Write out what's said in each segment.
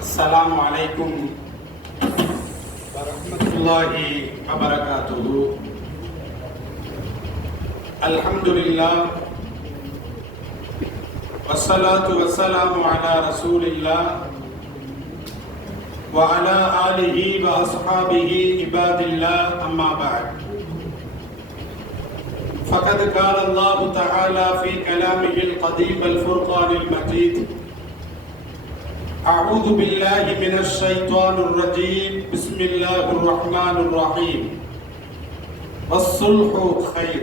السلام عليكم ورحمة الله وبركاته. الحمد لله والصلاة والسلام على رسول الله وعلى آله وأصحابه عباد الله أما بعد. فقد قال الله تعالى في كلامه القديم الفرقان المجيد: أعوذ بالله من الشيطان الرجيم، بسم الله الرحمن الرحيم، والصلح خير.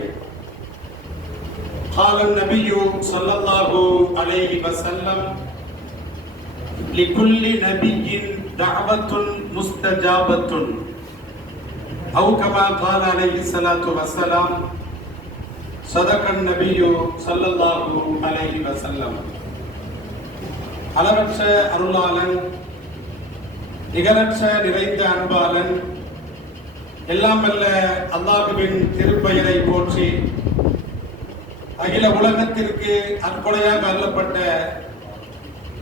قال النبي صلى الله عليه وسلم: لكل نبي دعوة مستجابة، أو كما قال عليه الصلاة والسلام. صدق النبي صلى الله عليه وسلم. அளவற்ற அருளாளன், நிகரற்ற நிறைந்த அன்பாளன், எல்லாம் வல்ல அல்லாஹ்வின் திருப்பெயரை போற்றி அகில உலகத்திற்கு அற்புடையாக அருளப்பட்ட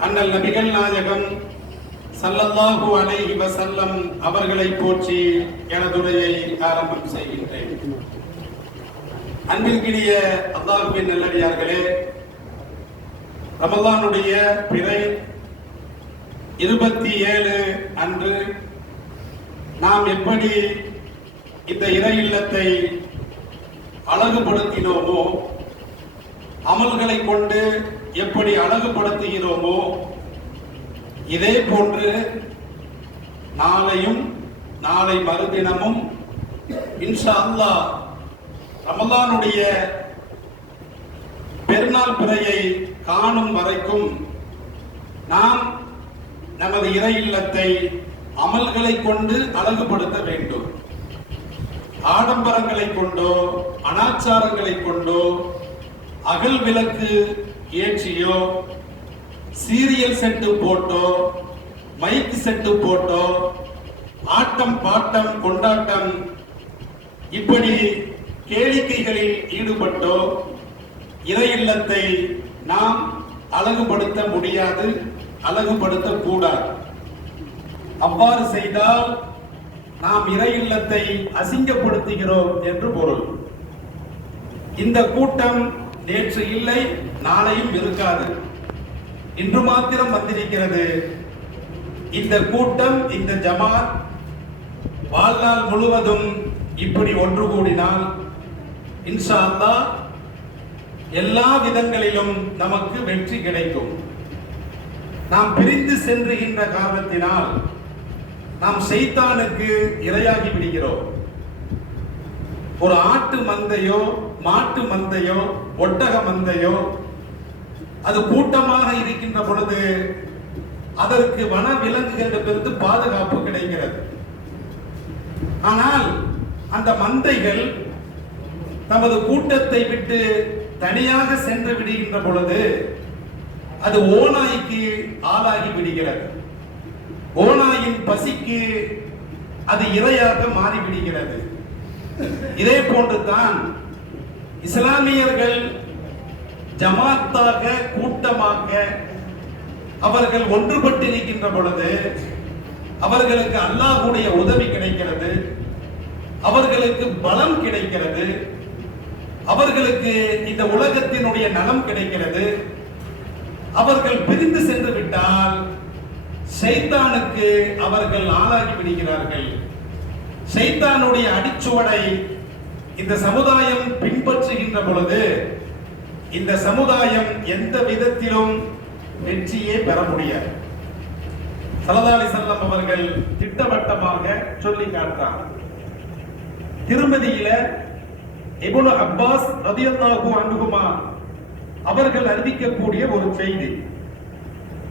அண்ணல் நபிகள் நாயகம் ஸல்லல்லாஹு அலைஹி வஸல்லம் அவர்களை போற்றி எனதுரையை ஆரம்பம் செய்கின்றேன். அன்பிற்கினிய அல்லாஹ்வின் நல்லடியார்களே, ரமலானுடைய பிறை 27 அன்று நாம் எப்படி இந்த இறை இல்லத்தை அழகுபடுத்தினோமோ, அமல்களை கொண்டு எப்படி அழகுபடுத்துகிறோமோ, இதே போன்று நாளையும் நாளை மறுதினமும் இன்ஷா அல்லாஹ் ரமலானுடைய பெருநாள் பிறையை காணும் வரைக்கும் நாம் நமது இறை இல்லத்தை அமல்களை கொண்டு அழகுபடுத்த வேண்டும். ஆடம்பரங்களை கொண்டோ அனாச்சாரங்களை கொண்டோ அகல் விளக்கு ஏற்றியோ சீரியல் செட்டு போட்டோ மைக் செட்டு போட்டோ ஆட்டம் பாட்டம் கொண்டாட்டம் இப்படி கேளிக்கைகளில் ஈடுபட்டோ இறை இல்லத்தை நாம் அழகுபடுத்த முடியாது, அழகுபடுத்த கூடாது. அவ்வாறு செய்தால் நாம் இறை இல்லத்தை அசிங்கப்படுத்துகிறோம் என்று பொருள். இந்த கூட்டம் நேற்று இல்லை, நாளையும் இருக்காது, இன்று மாத்திரம் வந்திருக்கிறது. இந்த கூட்டம், இந்த ஜமாத் வாழ்நாள் முழுவதும் இப்படி ஒன்று கூடினால் இன்ஷா அல்லாஹ் எல்லா விதங்களிலும் நமக்கு வெற்றி கிடைக்கும். நாம் பிரிந்து சென்றுகின்ற காரணத்தினால் நாம் சைத்தானுக்கு இரையாகி விடுகிறோம். ஒரு ஆட்டு மந்தையோ மாட்டு மந்தையோ ஒட்டக மந்தையோ அது கூட்டமாக இருக்கின்ற பொழுது அதற்கு வன விலங்குகளிடமிருந்து பாதுகாப்பு கிடைக்கிறது. ஆனால் அந்த மந்தைகள் தமது கூட்டத்தை விட்டு தனியாக சென்று விடுகின்ற பொழுது அது ஓநாய்க்கு ஆளாகி விடுகிறது. ஓநாயின் பசிக்கு அது இரையாக மாறிவிடுகிறது. இதே போன்றுதான் இஸ்லாமியர்கள் ஜமாத்தாக கூட்டமாக அவர்கள் ஒன்றுபட்டிருக்கின்ற பொழுது அவர்களுக்கு அல்லாஹ்வுடைய உதவி கிடைக்கிறது, அவர்களுக்கு பலம் கிடைக்கிறது, அவர்களுக்கு இந்த உலகத்தினுடைய நலம் கிடைக்கிறது. அவர்கள் பிரிந்து சென்று விட்டால் ஷைத்தானுக்கு அவர்கள் ஆளாகி விடுகிறார்கள். ஷைத்தானுடைய அடிச்சுவடை இந்த சமுதாயம் பின்பற்றுகின்ற பொழுது இந்த சமுதாயம் எந்த விதத்திலும் வெற்றியே பெற முடியாது. ஸல்லல்லாஹு அலைஹி வஸல்லம் அவர்கள் திட்டவட்டமாக சொல்லி காட்டுறார். திருமதியில இப்னு அப்பாஸ் ரலியல்லாஹு அன்ஹுமா அவர்கள் அறிவிக்கக்கூடிய ஒரு செய்தி.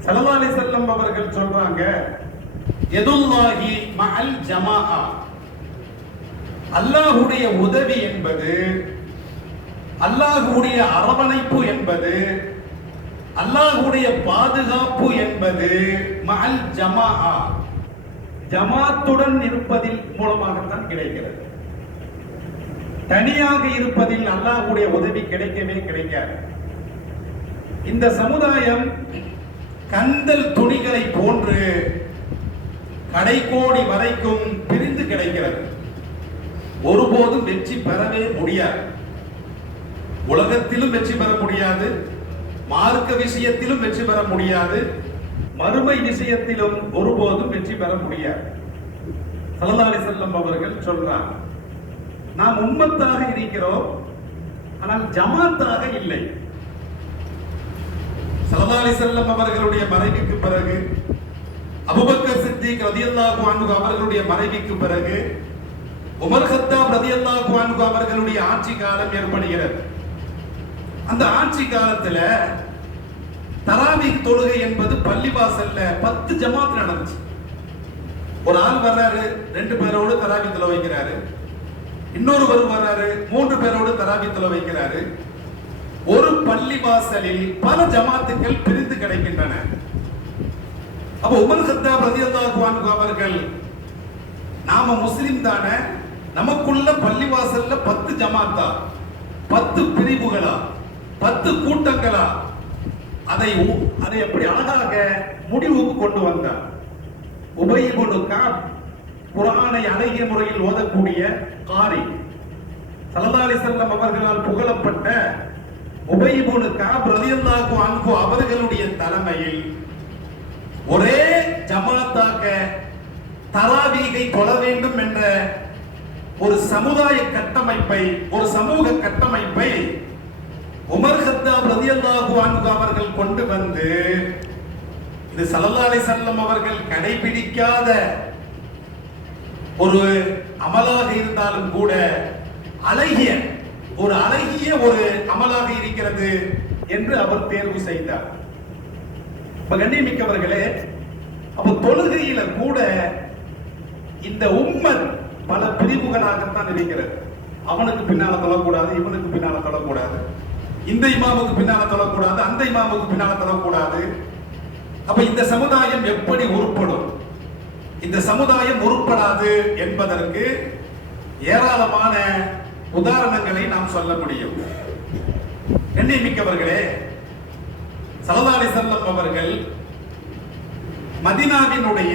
ஸல்லல்லாஹு அலைஹி வஸல்லம் அவர்கள் சொல்றாங்க, யதுல்லாஹி மஅல் ஜமாஆ, அல்லாஹ்வுடைய உதவி என்பது, அல்லாஹ்வுடைய அரவணைப்பு என்பது, அல்லாஹ்வுடைய பாதுகாப்பு என்பது மஅல் ஜமாஆ, ஜமாத்துடன் இருப்பதில் மூலமாகத்தான் கிடைக்கிறது. தனியாக இருப்பதில் அல்லாஹ்வுடைய உதவி கிடைக்கவே கிடைக்காது. இந்த சமுதாயம் கந்தல் துணிகளை போன்று கடைக்கோடி வரைக்கும் பிரிந்து கிடைக்கிறது. ஒருபோதும் வெற்றி பெறவே முடியாது. உலகத்திலும் வெற்றி பெற முடியாது, மார்க்க விஷயத்திலும் வெற்றி பெற முடியாது, மறுமை விஷயத்திலும் ஒருபோதும் வெற்றி பெற முடியாது. ஸல்லல்லாஹு அலைஹி வஸல்லம் அவர்கள் சொல்றாங்க, நாம் உம்மத்தாக இருக்கிறோம், ஆனால் ஜமாத்தாக இல்லை. ஸல்லல்லாஹு அலைஹி வஸல்லம் அவர்களுடைய மறைவுக்கு பிறகு, அபூபக்கர் சித்திக் ரலியல்லாஹு அன்ஹு அவர்களுடைய மறைவுக்கு பிறகு, உமர் கத்தாப் ரலியல்லாஹு அன்ஹு அவர்களுடைய ஆட்சி காலம் ஏற்படுகிறது. அந்த ஆட்சி காலத்துல தராவீஹ் தொழுகை என்பது பள்ளிவாசல்ல 10 ஜமாத் நடந்துச்சு. ஒரு ஆள் வர்றாரு, 2 பேரோடு தராவீஹ் தொழ வைக்கிறாரு. இன்னொருவர் வர்றாரு, 3 பேரோடு தராவீஹ் தொழ வைக்கிறாரு. ஒரு பள்ளிவாசலில் பல ஜமாத்துக்கள் பிரிந்து கிடைக்கின்றன. அப்ப உமர் கத்தாப் ரலியல்லாஹு அன்ஹு அவர்கள், நாம முஸ்லிம் தானே, நமக்குள்ள பள்ளிவாசல்ல 10 ஜமாத்தா, 10 பிரிவுகளா, 10 கூட்டங்களா, அதை எப்படி அழகாக முடிவுக்கு கொண்டு வந்தார். உபய் இப்னு கஅப் குர்ஆனை அழகிய முறையில் ஓதக்கூடிய காரி, ஸல்லல்லாஹு அலைஹி வஸல்லம் அவர்களால் புகழப்பட்ட உபய் இப்னு கஅப் ரலியல்லாஹு அன்ஹு அவர்களுடைய தலைமையில் ஒரே ஜமாத்தாக தராவீகை தொழ வேண்டும் என்ற ஒரு சமுதாய கட்டமைப்பை, ஒரு சமூக கட்டமைப்பை உமர் கத்தாப் ரலியல்லாஹு அன்ஹு அவர்கள் கொண்டு வந்து, இது ஸல்லல்லாஹு அலைஹி வஸல்லம் அவர்கள் கடைபிடிக்காத ஒரு அமலாக இருந்தாலும் கூட அழகிய ஒரு அமலாக இருக்கிறது என்று அவர் தேர்வு செய்தார். கண்ணியமிக்கவர்களே, அப்ப தொழுகையில கூட இந்த உம்மத் பல பிரிவுகளாகத்தான் இருக்கிறது. அவனுக்கு பின்னால தொழக்கூடாது, இவனுக்கு பின்னால தொழக்கூடாது, இந்த இமாமுக்கு பின்னால தொழக்கூடாது, அந்த இமாமுக்கு பின்னால தொழக்கூடாது. அப்ப இந்த சமுதாயம் எப்படி உருப்படும்? இந்த சமுதாயம் உருப்படாது என்பதற்கு ஏராளமான உதாரணங்களை நாம் சொல்ல முடியும். கண்ணியமிக்கவர்களே, ஸல்லல்லாஹு அலைஹி வஸல்லம் அவர்கள் மதீனாவினுடைய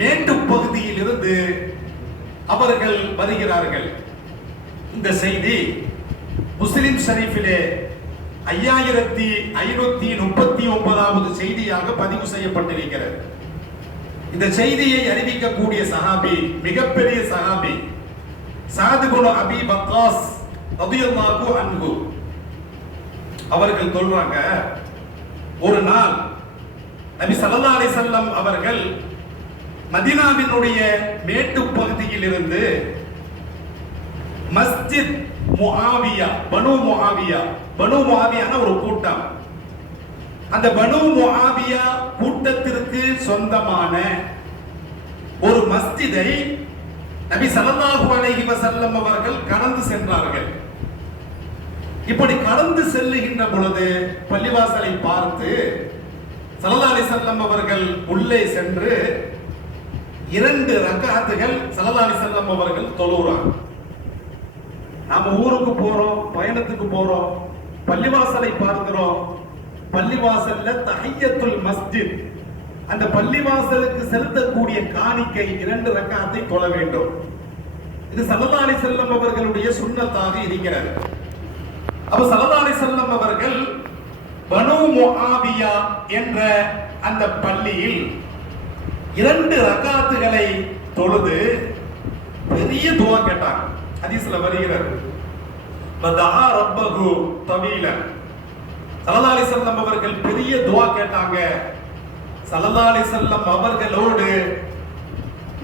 மேட்டு பகுதியில் இருந்து அவர்கள் வருகிறார்கள். இந்த செய்தி முஸ்லிம் ஷரீஃபிலே 5539வது செய்தியாக பதிவு செய்யப்பட்டிருக்கிறது. இந்த செய்தியை அறிவிக்கக்கூடிய சஹாபி, மிகப்பெரிய சஹாபி சஅத் இப்னு அபீ வக்காஸ் ரலியல்லாஹு அன்ஹு அவர்கள் சொல்றாங்க, ஒரு நாள் நபி ஸல்லல்லாஹு அலைஹி வஸல்லம் அவர்கள் மதீனாவினுடைய மேட்டு பகுதியில் இருந்து மஸ்ஜித் முஆவியா, பனு முஆவியான ஒரு கூட்டம், அந்த பனு முஆவியா கூட்டத்திற்கு சொந்தமான ஒரு மஸ்ஜிதை நபி ஸல்லல்லாஹு அலைஹி வஸல்லம் அவர்கள் கடந்து சென்றார்கள். இப்படி கடந்து செல்லுகின்ற பொழுது பள்ளிவாசலை பார்த்து ஸல்லல்லாஹு அலைஹி வஸல்லம் அவர்கள் உள்ளே சென்று 2 ரக்அத்துகள் ஸல்லல்லாஹு அலைஹி வஸல்லம் அவர்கள் தொழுகிறாங்க. நாம ஊருக்கு போறோம், பயணத்துக்கு போறோம், பள்ளிவாசலை பார்க்கிறோம். பள்ளிவாசல்ல தஹிய்யத்துல் மஸ்ஜித், அந்த பள்ளிவாசலுக்கு செலுத்தக்கூடிய காணிக்கை 2 ரக்அத்தை தொழ வேண்டும். இது ஸல்லல்லாஹு அலைஹி வஸல்லம் அவர்களுடைய சுன்னத்தாக இருக்கிறது. அப்ப ஸல்லல்லாஹு அலைஹி வஸல்லம் அவர்கள் பனு முஆவியா என்ற அந்த பள்ளியில் 2 ரக்அத்துகளை தொழுது பெரிய துஆ கேட்டாங்க. ஹதீஸ்ல வருகிறது, பதஆ ரப்பஹு தவீலன். ஸல்லல்லாஹு அலைஹி வஸல்லம் அவர்கள் பெரிய துஆ கேட்டாங்க. ஸல்லல்லாஹு அலைஹி வஸல்லம் அவர்களோடு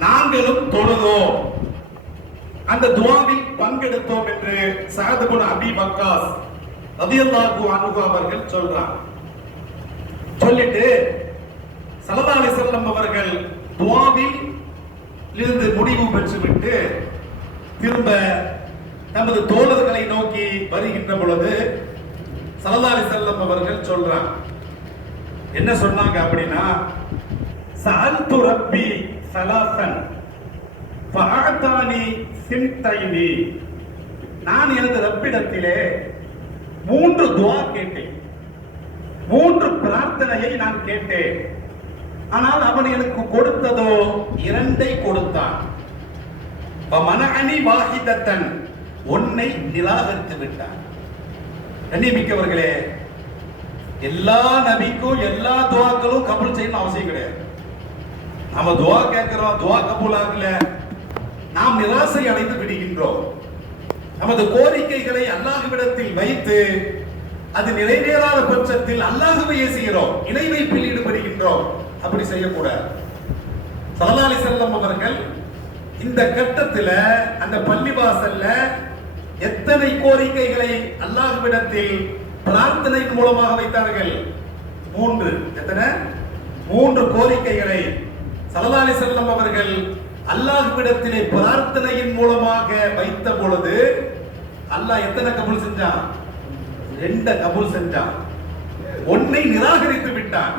நாங்களும் தொழுதோம், அந்த துஆவில் பங்கெடுத்தோம் என்று சஅத் இப்னு அபீ வக்காஸ் ரலியல்லாஹு அன்ஹு அவர்கள் சொல்றாங்க. சொல்லிட்டு ஸல்லல்லாஹு அலைஹி வஸல்லம் அவர்கள் துஆவில் இருந்து முடிவு பெற்றுவிட்டு திரும்ப நமது தோழர்களை நோக்கி வருகின்ற பொழுது ஸல்லல்லாஹு அலைஹி வஸல்லம் அவர்கள் சொல்றாங்க, என்ன சொன்னாங்க அப்படின்னா, சஅல்து ரப்பி ஸலாஸன் ஃபஅதானி சின்தைனி. நான் எனது ரப்பிடத்திலே 3 துஆ கேட்டேன். 3 பிரார்த்தனையை நான் கேட்டேன். ஆனால் அவன் எனக்கு கொடுத்ததோ 2 கொடுத்தான். மனஅனி வாஹிதத்தன், 1 நிராகரித்து விட்டான். கண்ணியமிக்கவர்களே, எல்லா நபிக்கும் எல்லா துஆக்களும் கபூல் செய்யணும் அவசியம் கிடையாது. நாம துஆ கேட்கிறோம், துஆ கபூல் ஆகல, நாம் நிராசை அடைந்து விடுகின்றோம். நமது கோரிக்கைகளை அல்லாஹ்விடத்தில் வைத்து அது நிறைவேறாத பட்சத்தில் அல்லாஹ்வை ஏசுகிறோம், இணை வைப்பில் ஈடுபடுகின்றோம். அப்படி செய்யக்கூடாது. ஸல்லல்லாஹு அலைஹி வஸல்லம் அவர்கள் இந்த கட்டத்தில் அந்த பள்ளிவாசல்ல எத்தனை கோரிக்கைகளை அல்லாஹ்விடத்தில் பிரார்த்தனை மூலமாக வைத்தார்கள்? 3. எத்தனை? 3 கோரிக்கைகளை ஸல்லல்லாஹு அலைஹி வஸல்லம் அவர்கள் அல்லாஹ்விடத்திலே பிரார்த்தனையின் மூலமாக வைத்த பொழுது அல்லாஹ் எத்தனை கபூல் செஞ்சான்? 2 கபூல் செஞ்சான். 1 நிராகரித்து விட்டான்.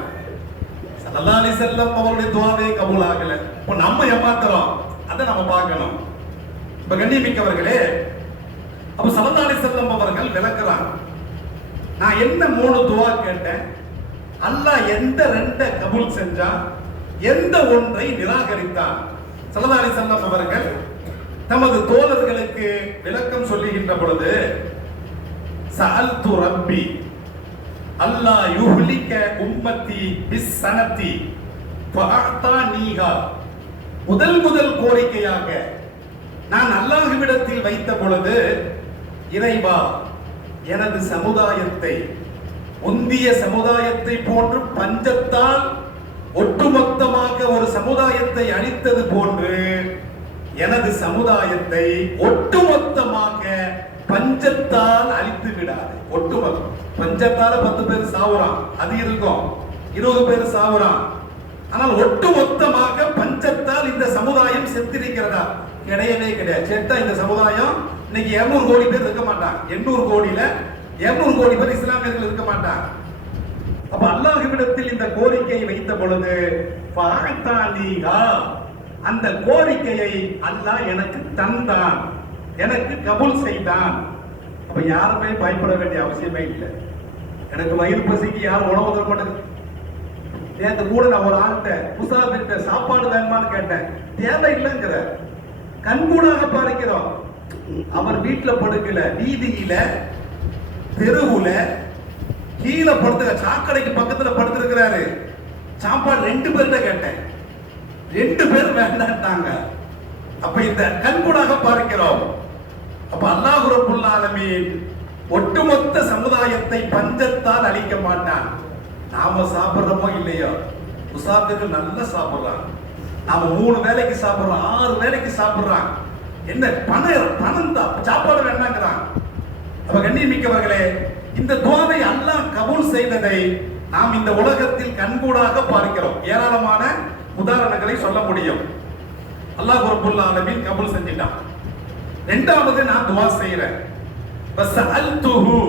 ஸல்லல்லாஹு அலைஹி வஸல்லம் அவருடைய துஆவே கபூல் ஆகல. இப்போ நம்ம ஏமாத்துறோம், அதை நம்ம பார்க்கணும். இப்ப கண்ணியமிக்கவர்களே, அப்ப ஸல்லல்லாஹு அலைஹி வஸல்லம் அவர்கள் விளக்குறாங்க, நான் என்ன 3 துஆ கேட்டேன், அல்லாஹ் எந்த 2 கபூல் செஞ்சான், எந்த 1 நிராகரித்தான். ஸல்லல்லாஹு அலைஹி வஸல்லம் அவர்கள் தமது தோழர்களுக்கு விளக்கம் சொல்லுகின்ற பொழுது, சஅல்து ரப்பி அல்லா யுஹ்லிக உம்மத்தி பிஸ்ஸனதி ஃபஅதானிஹா. முதல் கோரிக்கையாக நான் அல்லாஹ்விடத்தில் வைத்த பொழுது, இறைவா, எனது சமுதாயத்தை முந்திய சமுதாயத்தை போன்று பஞ்சத்தால் ஒட்டுமொத்தமாக ஒரு சமுதாயத்தை அழித்தது போன்று எனது சமுதாயத்தை ஒட்டுமொத்தமாக பஞ்சத்தால் அழித்து விடாது. ஒட்டுமொத்த பஞ்சத்தால 10 பேர் சாவுறான், அது இருக்கும், 20 பேர் சாவுறான். ஆனால் ஒட்டுமொத்தமாக பஞ்சத்தால் இந்த சமுதாயம் செத்திருக்கிறதா? கிடையவே கிடையாது. செத்தா இந்த சமுதாயம் இன்னைக்கு 200 கோடி பேர் இருக்க மாட்டாங்க. 800 கோடியில 200 கோடி பேர் இஸ்லாமியர்கள் இருக்க மாட்டாங்க. அப்ப அல்லாஹ்விடத்தில் இந்த கோரிக்கையை வைத்த பொழுது அந்த கோரிக்கையை அல்லாஹ் எனக்கு தந்தான், எனக்கு கபூல் செய்தான். அப்ப யாருமே பயப்பட வேண்டிய அவசியமே இல்லை. எனக்கு வயிறு பசிக்கு யாரும் உணவு தர மாட்டேங்குது. நேற்று கூட நான் ஒரு ஆள்கிட்ட முசாஃபிர்கிட்ட சாப்பாடு வேணுமான்னு கேட்டேன், தேவையில்லைங்கிற. கண்கூடாக பார்க்கிறோம். அவர் வீட்டுல படுக்கல, வீதியில தெருவுல கீழே படுத்துக்க, சாக்கடைக்கு பக்கத்துல படுத்திருக்கிறாரு. சாப்பாடு 2 பேர்கிட்ட கேட்டேன், 2 பேர் வேண்டாட்டாங்க. அப்ப இந்த கண்கூடாக பார்க்கிறோம். அப்ப அல்லாஹ் ரப்புல் ஆலமீன் ஒட்டுமொத்த சமுதாயத்தை பஞ்சத்தால் அழிக்க மாட்டான். நாம சாப்பிடுறோமோ இல்லையோ, முசாஃபிர்கள் நல்லா சாப்பிடுறாங்க. நாம 3 வேளைக்கு சாப்பிடுறோம், 6 வேளைக்கு சாப்பிடுறாங்க. என்ன பணம் தான், சாப்பாடு வேண்டாங்கிறாங்க. அப்ப கண்ணியமிக்கவர்களே, இந்த துஆவை அல்லாஹ் கபூல் செய்ததை நாம் இந்த உலகத்தில் கண்கூடாக பார்க்கிறோம். ஏராளமான உதாரணங்களை சொல்ல முடியும். அல்லாஹ் ரப்புல் ஆலமீன் கபூல் செஞ்சிட்டான். 2வது நான் துஆ செய்றேன், வஸஅல்துஹு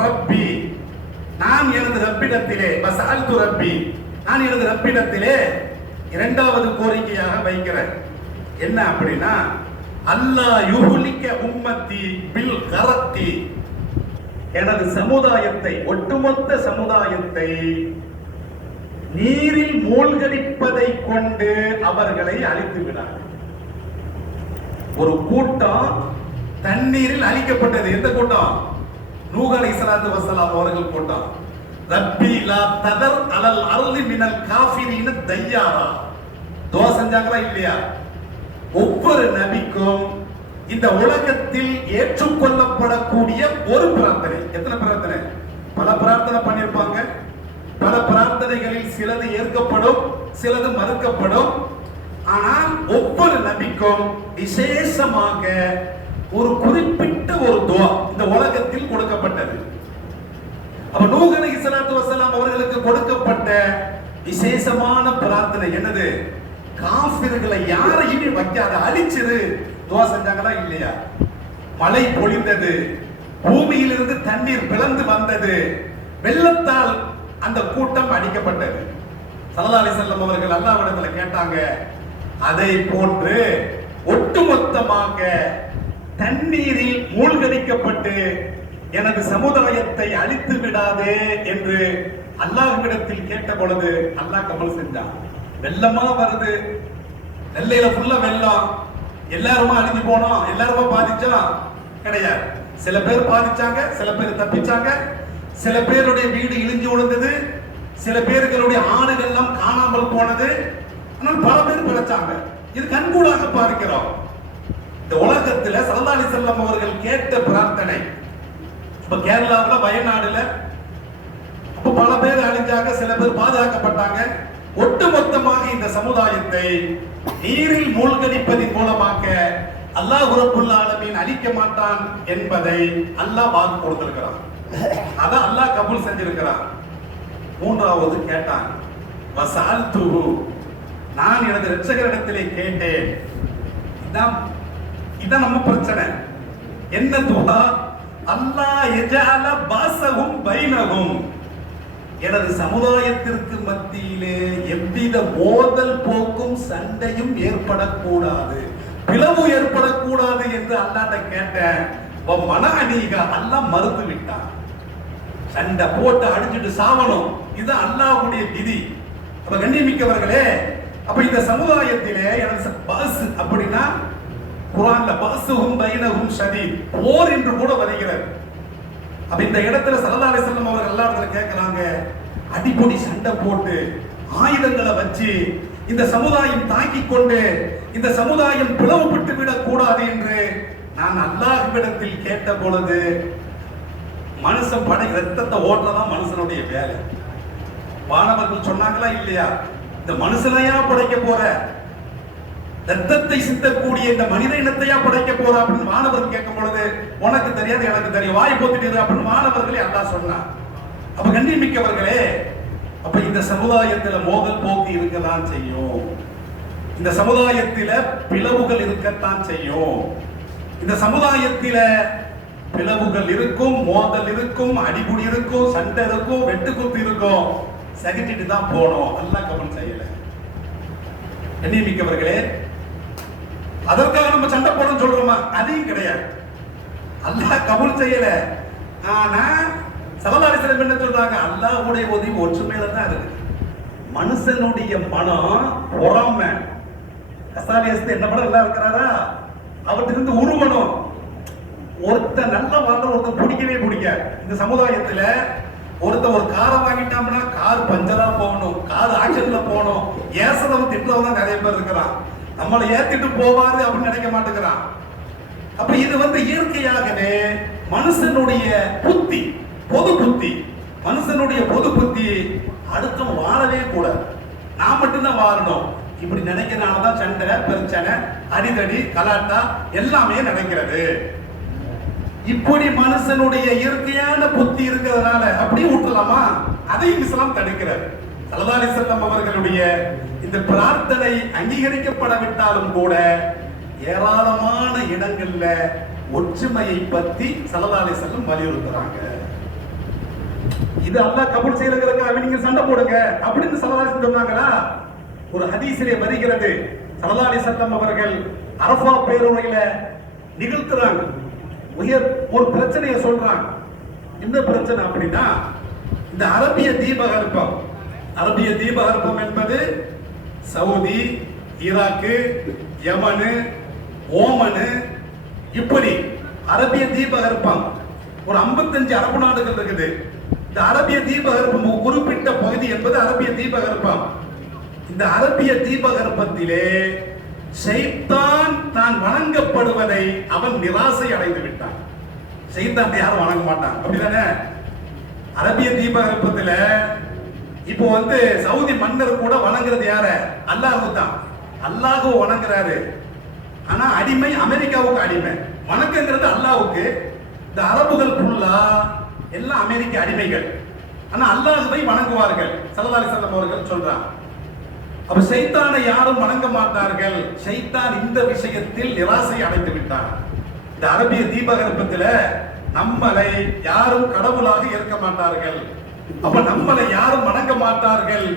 ரப்பி, நான் எனது ரப்பிடத்திலே, வஸஅல்து ரப்பி, நான் எனது ரப்பிடத்திலே 2வது கோரிக்கையாக வைக்கிறேன். என்ன அப்படின்னா, அல்லாஹ் யுஹ்லிக உம்மத்தி பில் கரத்தி, எனது சமுதாயத்தை, ஒட்டுமொத்த சமுதாயத்தை நீரில் மூழ்கடிப்பதை கொண்டு அவர்களை அழித்து விடார். ஒரு கூட்டம் தண்ணீரில் அழிக்கப்பட்டது. எந்த கூட்டம்? நூஹ் அலைஹிஸ்ஸலாத்து வஸ்ஸலாம் அவர்கள் கூட்டம். ரப்பி லா ததர் அலல் அர்லி மினல் காஃபிரீன தய்யாரா. துஆ செஞ்சாங்களா இல்லையா? ஒவ்வொரு நபிக்கும் இந்த உலகத்தில் ஏற்றுக்கொள்ளப்படக்கூடிய ஒரு பிரார்த்தனை. எத்தனை பிரார்த்தனை? பல பிரார்த்தனை பண்ணிருப்பாங்க. பல பிரார்த்தனைகளில் சிலது ஏற்கப்படும், சிலது மறுக்கப்படும். ஆனால் ஒவ்வொரு நபிக்கும் விசேஷமாக ஒரு குறிப்பிட்ட ஒரு துஆ இந்த உலகத்தில் கொடுக்கப்பட்டது. அப்ப நூஹ் அலைஹிஸ்ஸலாத்து வஸ்ஸலாம் அவர்களுக்கு கொடுக்கப்பட்ட விசேஷமான பிரார்த்தனை என்னது? காஃபிர்களை யாரையுமே வைக்காத, அழிச்சிரு. துஆ செஞ்சாங்களா இல்லையா? மழை பொழிந்தது, பூமியிலிருந்து தண்ணீர் பிளந்து வந்தது, வெள்ளத்தால் அந்த கூட்டம் அடிக்கப்பட்டது. ஸல்லல்லாஹு அலைஹி வஸல்லம் அவர்கள் அல்லாஹ்விடத்துல கேட்டாங்க, அதை போன்று ஒட்டுமொத்தமாக தண்ணீரில் மூழ்கடிக்கப்பட்டு எனது சமுதாயத்தை அழித்து விடாதே என்று அல்லாஹ்விடத்தில் கேட்ட பொழுது அல்லாஹ் கபூல் செஞ்சான். வெள்ளமா வருது, நெல்லையில ஃபுல்லா வெள்ளம், எல்லாருமா அழிஞ்சு போனோம், எல்லாருமா பாதிச்சா கிடையாது. சில பேர் பாதிச்சாங்க, சில பேர் தப்பிச்சாங்க, சில பேருடைய வீடு இழிஞ்சு விழுந்தது, சில பேர்களுடைய ஆடுகள் எல்லாம் காணாமல் போனது, ஆனால் பல பேர் பிழைச்சாங்க. இது கண்கூடாக பார்க்கிறோம். இந்த உலகத்துல ஸல்லல்லாஹு அலைஹி வஸல்லம் அவர்கள் கேட்ட பிரார்த்தனை. இப்ப கேரளாவுல வயநாடுல அப்ப பல பேர் அழிஞ்சாங்க, சில பேர் பாதுகாக்கப்பட்டாங்க. ஒட்டுமொத்தமாக இந்த சமுதாயத்தை நீரில் மூழ்கடிப்பதன் மூலமாக அல்லாஹ் ரப்புல் ஆலமீன் அழிக்க மாட்டான் என்பதை அல்லாஹ் வாக்கு கொடுத்திருக்கிறான். அத அல்லாஹ் கபூல் செஞ்சிருக்கிறான். மூன்றாவது கேட்டான், வஸஅல்துஹு, நான் எனது இரட்சகரிடத்திலே கேட்டேன். இதான் நம்ம பிரச்சனை. என்ன துஆ? அல்லாஹ் யஜஅல பாஸஹும் பைனஹும், எனது சமுதாயத்திற்கு மத்தியிலே எவ்வித மோதல் போக்கும் சண்டையும் ஏற்படக்கூடாது, பிளவு ஏற்படக்கூடாது என்று அல்லாஹ்ட்ட கேட்டேன். மன அநீக அல்லாஹ் மறுத்து விட்டான். சண்டை போட்டு அடிச்சுட்டு சாவணும், இது அல்லாஹ்வுடைய விதி. அப்ப கண்ணியமிக்கவர்களே, அப்ப இந்த சமுதாயத்திலே எனது பாஸ் அப்படின்னா குர்ஆன்ல பாஸுஹும் பைனஹும் ஷதீத், போர் என்று கூட வருகிறது. அப்ப இந்த இடத்துல ஸல்லல்லாஹு அலைஹி வஸல்லம் அவர்கள் எல்லாரும் கேட்கறாங்க, அடிப்பொடி சண்டை போட்டு ஆயுதங்களை வச்சு இந்த சமுதாயம் தாக்கிக் கொண்டு இந்த சமுதாயம் பிளவுபட்டு விடக் கூடாது என்று நான் அல்லாஹ்விடத்தில் கேட்ட பொழுது, மனுஷன் படை ரத்தத்தை ஓட்டுறதான் மனுஷனுடைய வேலை. வானவர்கள் சொன்னாங்களா இல்லையா, இந்த மனுஷனையா படைக்க போற, ரத்தத்தை சிந்தக்கூடிய இந்த மனித இனத்தையா படைக்க போற அப்படின்னு வானவர்கள் கேட்கும் பொழுது, உனக்கு தெரியாது எனக்கு தெரியும், வாய் போத்துட்டு அப்படின்னு வானவர்களே அல்லாஹ் சொன்னான். அப்ப கண்ணியமிக்கவர்களே, அப்ப இந்த சமுதாயத்துல மோதல் போக்கு இருக்கத்தான் செய்யும், இந்த சமுதாயத்தில பிளவுகள் இருக்கத்தான் செய்யும், இந்த சமுதாயத்தில பிளவுகள் இருக்கும், மோதல் இருக்கும், அடிபுடி இருக்கும், சண்டை இருக்கும், வெட்டுக்குத்து இருக்கும், சகிச்சிட்டு தான் போனோம். அல்லாஹ் கபூல் செய்யல. கண்ணியமிக்கவர்களே, அதற்காக நம்ம சண்டை போடணும்னு சொல்றோமா? அதையும் கிடையாது, அல்லாஹ் கபூல் செய்யல. ஆனா ஸல்லல்லாஹு அலைஹி வஸல்லம் என்ன சொல்றாங்க, அல்லாஹ்வுடைய உதவி ஒற்றுமையில தான் இருக்கு. மனுஷனுடைய மனம் பொறாமை, கசாலியஸ்து என்ன பண்ண எல்லாம் இருக்கிறாரா, அவர்கிட்ட இருந்து உருவணும். ஒருத்தர் நல்ல வாழ்ற ஒருத்தர் பிடிக்கவே பிடிக்காது. இந்த சமுதாயத்துல ஒருத்தர் ஒரு காரை வாங்கிட்டாங்கன்னா கார் பஞ்சரா போகணும், கார் ஆக்சிடென்ட்ல போகணும், ஏசனவன் திட்டவங்க நிறைய பேர் இருக்கிறான். நம்மளை ஏத்திட்டு போவாரு அப்படின்னு நினைக்க மாட்டேங்கிறான். அப்ப இது இயற்கையாகவே மனுஷனுடைய புத்தி, பொது புத்தி, மனுஷனுடைய பொது புத்தி அடுத்தவன் வாழவே கூடாது, நான் மட்டும்தான் வாழணும் இப்படி நினைக்கிறனாலதான் சண்டை, பிரச்சனை, அடிதடி, கலாட்டா எல்லாமே நடக்கிறது. இப்படி மனுஷனுடைய இயற்கையான புத்தி இருக்கிறதுனால அப்படியே விட்டுலாமா? அதையும் இஸ்லாம் தடுக்கிறது. ஸல்லல்லாஹு அலைஹி வஸல்லம் அவர்களுடைய இந்த பிரார்த்தனை அங்கீகரிக்கப்படவிட்டாலும் கூட ஏராளமான இடங்கள்ல ஒற்றுமையை பத்தி ஸல்லல்லாஹு அலைஹி வஸல்லம் வலியுறுத்துறாங்க. இது அல்லாஹ் கபூல் செய்யறதுக்காக நீங்க சண்டை போடுங்க அப்படின்னு ஸல்லல்லாஹு அலைஹி வஸல்லம் சொன்னாங்களா? ஒரு ஹதீஸிலே வருகிறது, ஸல்லல்லாஹு அலைஹி வஸல்லம் அவர்கள் அரஃபா பேருரையில நிகழ்த்துறாங்க, ஒரு பிரச்சனையை சொல்றாங்க. என்ன பிரச்சனை அப்படின்னா, இந்த அரபிய தீபகற்பம், அரபிய தீபகற்பம் என்பது சவுதி, ஈராக்கு, யமனு, ஓமனு, இப்படி அரபிய தீபகற்பம் ஒரு 55 அரபு நாடுகள் இருக்குது. இந்த அரபிய தீபகற்பம் குறிப்பிட்ட பகுதி என்பது அரபிய தீபகற்பம். இந்த அரபிய தீபகற்பத்திலே ஷைத்தான் தான் வணங்கப்படுவதை அவன் நிராசை அடைந்து விட்டான். ஷைத்தான் யாரும் வணங்க மாட்டான், அப்படிதானே? அரபிய தீபகற்பத்துல இப்போ சவுதி மன்னர் கூட வணங்குறது யார? அல்லாஹ் தான். அல்லாஹ் வணங்குறாரு, ஆனா அடிமை அமெரிக்காவுக்கு அடிமை, வணக்கங்கிறது அல்லாஹ்வுக்கு. இந்த அரபுகள் ஃபுல்லா எல்லாம் அமெரிக்க அடிமைகள், ஆனா அல்லாஹ்வை வணங்குவார்கள். ஸல்லல்லாஹு அலைஹி வஸல்லம் அவர்கள் சொல்றாங்க. அப்ப ஷைத்தானை யாரும் வணங்க மாட்டார்கள். ஷைத்தான் இந்த விஷயத்தில் நிராசை அடைந்து விட்டான். இந்த அரபிய தீபகற்பத்துல நம்மளை யாரும் கடவுளாக இருக்க மாட்டார்கள், அப்ப நம்மளை யாரும் வணங்க மாட்டார்கள்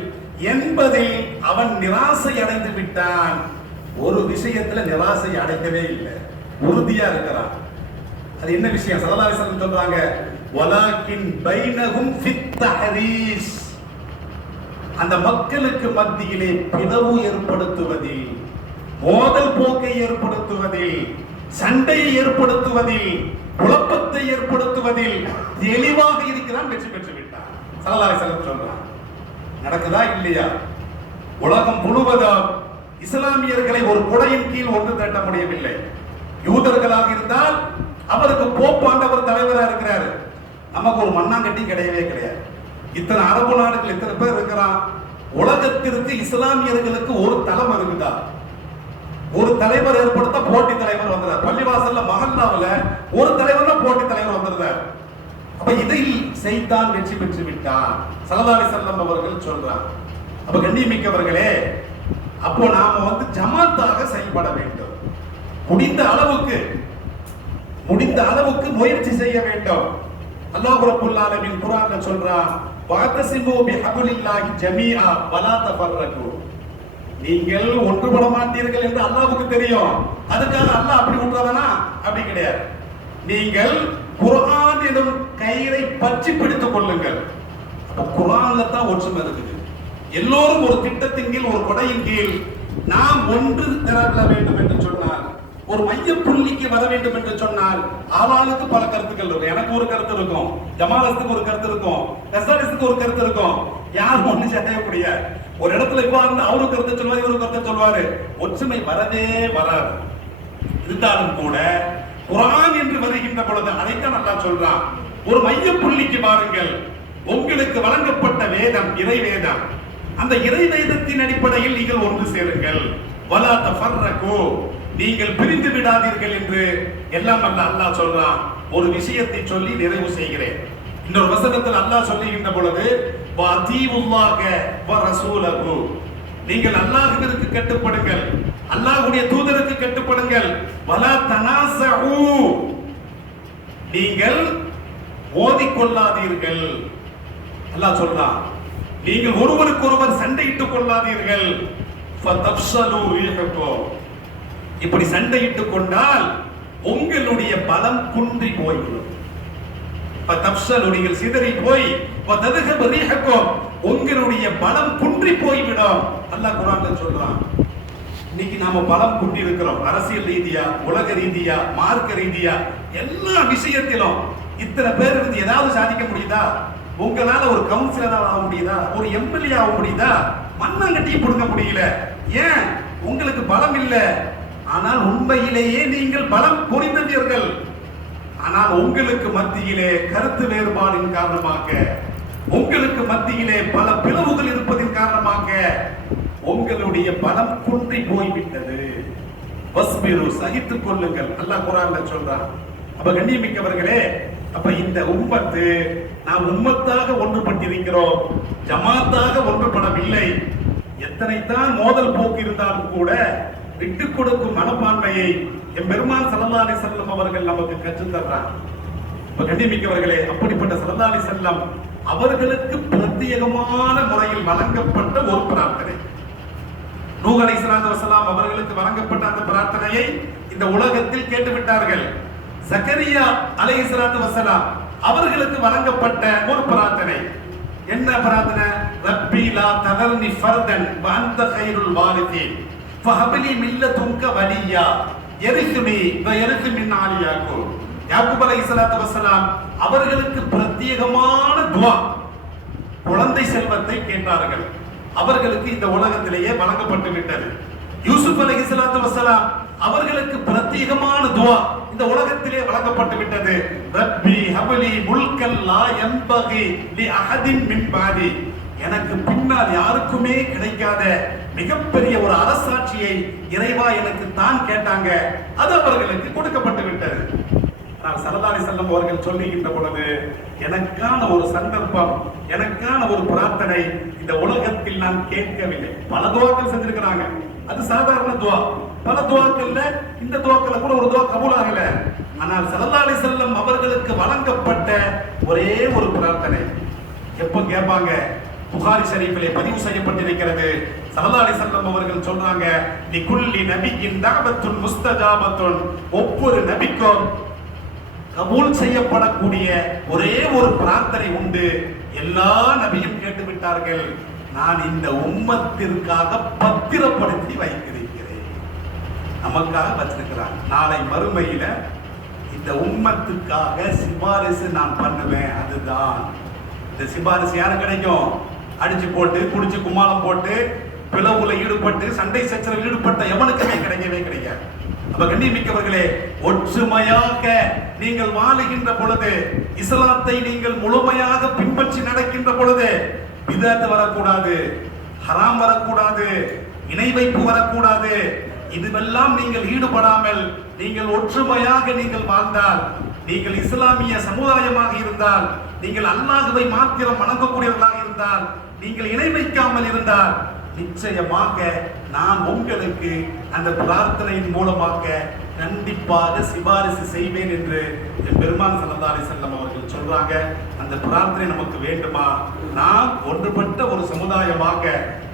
என்பதில் அவன் நிராசை அடைந்து விட்டான். ஒரு விஷயத்துல நிராசை அடைக்கவே இல்லை, உறுதியா இருக்கிறான். அது என்ன விஷயம்? ஸல்லல்லாஹு அலைஹி வஸல்லம் சொல்றாங்க, வலாக்கின் பைனஹும் ஃபித் தஹரீஸ், அந்த மக்களுக்கு மத்தியிலே பிளவு ஏற்படுத்துவதில், மோதல் போக்கை ஏற்படுத்துவதில், சண்டையை ஏற்படுத்துவதில், குழப்பத்தை ஏற்படுத்துவதில் தெளிவாக இருக்கிறான், வெற்றி பெற்று விட்டான். ஸல்லல்லாஹு அலைஹி வஸல்லம் சொல்றான். நடக்குதா இல்லையா? உலகம் முழுவதும் இஸ்லாமியர்களை ஒரு குடையின் கீழ் ஒன்று திரட்ட முடியவில்லை. யூதர்களாக இருந்தால் அவருக்கு போப்பாண்டவர் தலைவராக இருக்கிறாரு, நமக்கு ஒரு மண்ணாங்கட்டி கிடையவே கிடையாது. இத்தனை அரபு நாடுகள் இத்தனை பேர் இருக்கிறான். உலகத்திற்கு இஸ்லாமியர்களுக்கு ஒரு தலம் இருக்குதா? ஒரு தலைவர் ஏற்படுத்த போட்டி தலைவர் வந்தார். பள்ளிவாசல்ல மஹல்லாவுல ஒரு தலைவர் தான் போட்டி தலைவர் வந்திருந்தார். அப்ப இதில் செய்தான் வெற்றி பெற்று விட்டான். ஸல்லல்லாஹு அலைஹி வஸல்லம் அவர்கள் சொல்றாங்க. அப்ப கண்ணியமிக்கவர்களே, அப்போ நாம ஜமாத்தாக செயல்பட வேண்டும். முடிந்த அளவுக்கு முயற்சி செய்ய வேண்டும். அல்லாஹ் ரப்பல் ஆலமீன் குர்ஆன்ல சொல்றான், வஅதஸிமு பிஹப்லில்லாஹி ஜமீஆ வலா தஃபர்ரகு. நீங்கள் ஒன்றுபட மாட்டீர்கள் என்று அல்லாஹ்வுக்கு தெரியும். அதுக்காக அல்லாஹ் அப்படி விட்டுறானா? அப்படி கிடையாது. நீங்கள் குர்ஆன் எனும் கயிறை பற்றி பிடித்துக் கொள்ளுங்கள். அப்ப குர்ஆன்ல தான் ஒற்றுமை இருக்குது. எல்லோரும் ஒரு திட்டத்தின் கீழ், ஒரு கொடையின் கீழ் நாம் ஒன்று திரள வேண்டும் என்று சொன்னால், ஒரு மைய புள்ளிக்கு வர வேண்டும் என்று சொன்னால், ஆளாளுக்கு பல கருத்துக்கள் இருக்கும். எனக்கு ஒரு கருத்து இருக்கும், ஜமாலத்துக்கு ஒரு கருத்து இருக்கும், கஸ்தாலிஸ்துக்கு ஒரு கருத்து இருக்கும். யாரும் ஒண்ணு செய்ய முடியாது. ஒரு இடத்துல இப்ப அவரு கருத்து சொல்வாரு, இவரு கருத்து சொல்வாரு. ஒற்றுமை வரவே வராது. இருந்தாலும் கூட குர்ஆன் என்று வருகின்ற பொழுது அதைத்தான் அல்லாஹ் சொல்றான், ஒரு மைய புள்ளிக்கு பாருங்கள். உங்களுக்கு வழங்கப்பட்ட வேதம் இறை வேதம், அந்த இறை வேதத்தின் அடிப்படையில் நீங்கள் ஒன்று சேருங்கள். வலா தஃபர்ரகு, நீங்கள் பிரிந்து விடாதீர்கள் என்று எல்லாம் அல்லாஹ் சொல்றான். ஒரு விஷயத்தை சொல்லி நிறைவு செய்கிறேன். இன்னொரு வசனத்தில் அல்லாஹ் சொல்லுகின்ற பொழுது, வஅதீஉல்லாஹ வ ரசூலஹு, நீங்கள் அல்லாஹ்விற்கு கட்டுப்படுங்கள், அல்லாஹ்வுடைய தூதருக்கு கட்டுப்படுங்கள். வலா தனாஸஉ, நீங்கள் மோதிக்கொள்ளாதீர்கள். அல்லாஹ் சொல்றான், நீங்கள் ஒருவருக்கொருவர் சண்டையிட்டுக் கொள்ளாதீர்கள். ஃபதஃப்ஸலு ரீஹக்கும், இப்படி சண்டையிட்டுக் கொண்டால் உங்களுடைய பலம் குன்றி போய்விடும். ஃபதஃப்ஸலு, நீங்கள் சிதறி போய், வததுஹப ரீஹக்கும், உங்களுடைய பலம் குன்றி போய்விடும். அல்லாஹ் குர்ஆன்ல சொல்றான். இன்னைக்கு நாம பலம் குன்றி இருக்கிறோம். அரசியல் ரீதியா, உலக ரீதியா, மார்க்க ரீதியா, எல்லா விஷயத்திலும் இத்தனை பேர் இருந்து ஏதாவது சாதிக்க முடியுதா? உங்களால ஒரு கவுன்சிலரா ஆக முடியுதா? ஒரு எம்எல்ஏ ஆக முடியுதா? மண்ணாங்கட்டியை புடுங்க முடியல. ஏன்? உங்களுக்கு பலம் இல்ல. ஆனால் உண்மையிலேயே நீங்கள் பலம் புரிந்தவர்கள். ஆனால் உங்களுக்கு மத்தியிலே கருத்து வேறுபாடின் காரணமாக, உங்களுக்கு மத்தியிலே பல பிளவுகள் இருப்பதின் காரணமாக உங்களுடைய பலம் குன்றி போய்விட்டது. வஸ்பிரு, சகித்துக் கொள்ளுங்கள். அல்லாஹ் குர்ஆன்ல சொல்றான். அப்ப கண்ணியமிக்கவர்களே, அப்ப இந்த உம்மத்து, நாம் உம்மத்தாக ஒன்றுபட்டிருக்கிறோம், ஜமாத்தாக ஒன்றுபடவில்லை. எத்தனைத்தான் மோதல் போக்கு இருந்தாலும் கூட விட்டுக் கொடுக்கும் மனப்பான்மையை எம்பெருமான் ஸல்லல்லாஹு அலைஹி வஸல்லம் அவர்கள் நமக்கு கற்றுத் தர்றார். அப்ப கண்ணியமிக்கவர்களே, அப்படிப்பட்ட ஸல்லல்லாஹு அலைஹி வஸல்லம் அவர்களுக்கு பிரத்யேகமான முறையில் வழங்கப்பட்ட ஒரு பிரார்த்தனை, நூஹ் அலைஹிஸ்ஸலாத்து வஸலாம் அவர்களுக்கு வழங்கப்பட்ட அந்த பிரார்த்தனையை இந்த உலகத்தில் கேட்டுவிட்டார்கள். ஜக்கரியா அலைஹிஸ்ஸலாத்து வஸலாம் அவர்களுக்கு வழங்கப்பட்ட ஒரு பிரார்த்தனை. என்ன பிரார்த்தனை? ரப்பி லா ததர்னி ஃபர்தன் வ அன்த கைருல் வாரிதீன் ஃபஹப்லி மின் லதுன்க வலியா யரிசுனி வ யரிசு மின் ஆலி யாக்கூப். யாக்கூப் அலைஹிஸ்ஸலாத்து வஸலாம் அவர்களுக்கு பிரத்யேகமான துஆ, குழந்தை செல்வத்தை கேட்டார்கள். அவர்களுக்கு இந்த உலகத்திலேயே வழங்கப்பட்டு விட்டது. யூசுப் அலைஹிஸ்ஸலாத்து வஸலாம் அவர்களுக்கு பிரத்யேகமான துஆ இந்த உலகத்திலே வழங்கப்பட்டு விட்டது. ரப்பி ஹப்லி முல்கல் லா யம்பகி லி அஹதின் மின் பாதி, எனக்கு பின்னால் யாருக்குமே கிடைக்காத மிகப்பெரிய ஒரு அரசாட்சியை இறைவா எனக்கு தான் கேட்டாங்க. அது அவர்களுக்கு கொடுக்கப்பட்டு விட்டது. நான் ஸல்லல்லாஹு அலைஹி வஸல்லம் அவர்கள் சொல்லுகின்ற பொழுது, எனக்கான ஒரு சந்தர்ப்பம், எனக்கான ஒரு பிரார்த்தனை இந்த உலகத்தில் நான் கேட்கவில்லை. பல துஆக்கள் செஞ்சிருக்கிறாங்க, அது சாதாரண துஆ. பல துஆக்கள்ல இந்த துஆக்கள்ல கூட ஒரு துஆ கபூல் ஆகல. ஆனால் ஸல்லல்லாஹு அலைஹி வஸல்லம் அவர்களுக்கு வழங்கப்பட்ட ஒரே ஒரு பிரார்த்தனை எப்ப கேட்பாங்க? புகாரி ஷரீஃபிலே பதிவு செய்யப்பட்டிருக்கிறது. ஸல்லல்லாஹு அலைஹி வஸல்லம் அவர்கள் சொல்றாங்க, லிகுல்லி நபியின் தஅவத்துன் முஸ்தஜாபத்துன், ஒவ்வொரு நபிக்கும் கபூல் செய்யப்படக்கூடிய ஒரே ஒரு பிரார்த்தனை உண்டு. எல்லா நபியும் கேட்டு விட்டார்கள். நான் இந்த உம்மத்திற்காக பத்திரப்படுத்தி வைத்திருக்கிறேன். நமக்காக வச்சிருக்கிறான். நாளை மறுமையில இந்த உம்மத்துக்காக சிபாரிசு நான் பண்ணுவேன். அதுதான் இந்த சிபாரிசு யாரு கிடைக்கும்? அடிச்சு போட்டு குடிச்சு கும்மாளம் போட்டு பிளவுல ஈடுபட்டு சண்டை சச்சரவில் ஈடுபட்ட எவனுக்குமே கிடைக்கவே கிடைக்காது. அப்ப கண்ணியமிக்கவர்களே, ஒற்றுமையாக நீங்கள் வாழுகின்ற பொழுது, இஸ்லாத்தை நீங்கள் முழுமையாக பின்பற்றி நடக்கின்ற பொழுது பிதஅத் வரக்கூடாது, ஹராம் வரக்கூடாது, இணை வைப்பு வரக்கூடாது. இதுவெல்லாம் நீங்கள் ஈடுபடாமல் நீங்கள் ஒற்றுமையாக நீங்கள் வாழ்ந்தால், நீங்கள் இஸ்லாமிய சமுதாயமாக இருந்தால், நீங்கள் அல்லாஹ்வை மாத்திரம் வணங்கக்கூடியவர்களாக இருந்தால், நீங்கள் இணை வைக்காமல் இருந்தால், நிச்சயமாக நான் உங்களுக்கு அந்த பிரார்த்தனையின் மூலமாக கண்டிப்பாக சிபாரிசு செய்வேன் என்று பெருமான் ஸல்லல்லாஹு அலைஹி வஸல்லம் அவர்கள் சொல்றாங்க. அந்த பிரார்த்தனை நமக்கு வேண்டுமா? நாம் ஒன்றுபட்ட ஒரு சமுதாயமாக,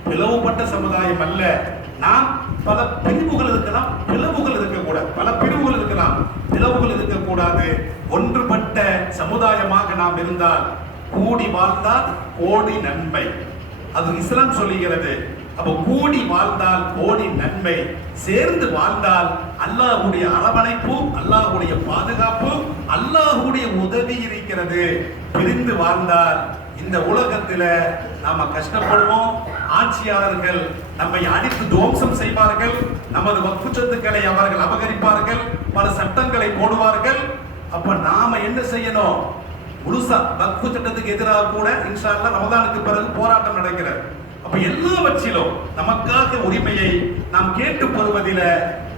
பிளவுபட்ட சமுதாயம் அல்ல. நாம் பல பிரிவுகள் இருக்கலாம், பிளவுகள் இருக்கக்கூடாது. பல பிரிவுகள் இருக்கலாம், பிளவுகள் இருக்கக்கூடாது. ஒன்றுபட்ட சமுதாயமாக நாம் இருந்தால், கூடி வாழ்ந்தால் கோடி நன்மை, அது இஸ்லாம் சொல்லுகிறது. அப்ப கூடி வாழ்ந்தால் கோடி நன்மை, சேர்ந்து வாழ்ந்தால் அல்லாஹ்வுடைய அரவணைப்பு, அல்லாஹ்வுடைய பாதுகாப்பு, அல்லாஹ்வுடைய உதவி இருக்கிறது. பிரிந்து வாழ்ந்தால் இந்த உலகத்துல நாம கஷ்டப்படுவோம். ஆட்சியாளர்கள் நம்மை அடித்து துவம்சம் செய்வார்கள், நமது வக்ஃபு சொத்துக்களை அவர்கள் அபகரிப்பார்கள், பல சட்டங்களை போடுவார்கள். அப்ப நாம என்ன செய்யணும்? முழுசா வக்ஃபு சட்டத்துக்கு எதிராக கூட இன்ஷா அல்லாஹ் ரமதானுக்கு பிறகு போராட்டம் நடக்கிறது. அப்ப எல்லாவற்றிலும் நமக்காக உரிமையை நாம் கேட்டு பெறுவதில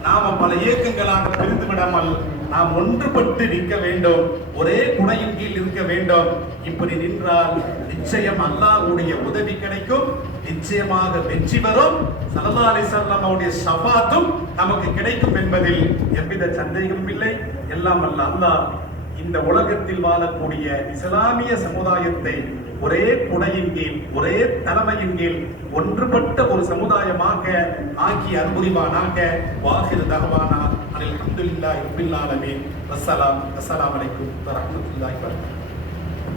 நாம பல இயக்கங்களாக பிரிந்து விடாமல் நாம் ஒன்றுபட்டு நிற்க வேண்டும், ஒரே குடையின் கீழ் இருக்க வேண்டும். இப்படி நின்றால் நிச்சயம் அல்லாஹ்வுடைய உதவி கிடைக்கும், நிச்சயமாக வெற்றி பெறும், ஸல்லல்லாஹு அலைஹி வஸல்லம் அவருடைய ஷஃபாத்தும் நமக்கு கிடைக்கும் என்பதில் எவ்வித சந்தேகமும் இல்லை. எல்லாம் வல்ல அல்லாஹ் இந்த உலகத்தில் வாழக்கூடிய இஸ்லாமிய சமுதாயத்தை ஒரே குடையின் கீழ், ஒரே தலைமையின் கீழ் ஒன்றுபட்ட ஒரு சமுதாயமாக ஆக்கி அன்புரிவானாக. வாஹிர் தஅவானா அல்ஹம்துலில்லாஹி ரப்பில் ஆலமீன். அஸ்ஸலாமு அலைக்கும் வரஹ்மத்துல்லாஹி வபரகாத்துஹு.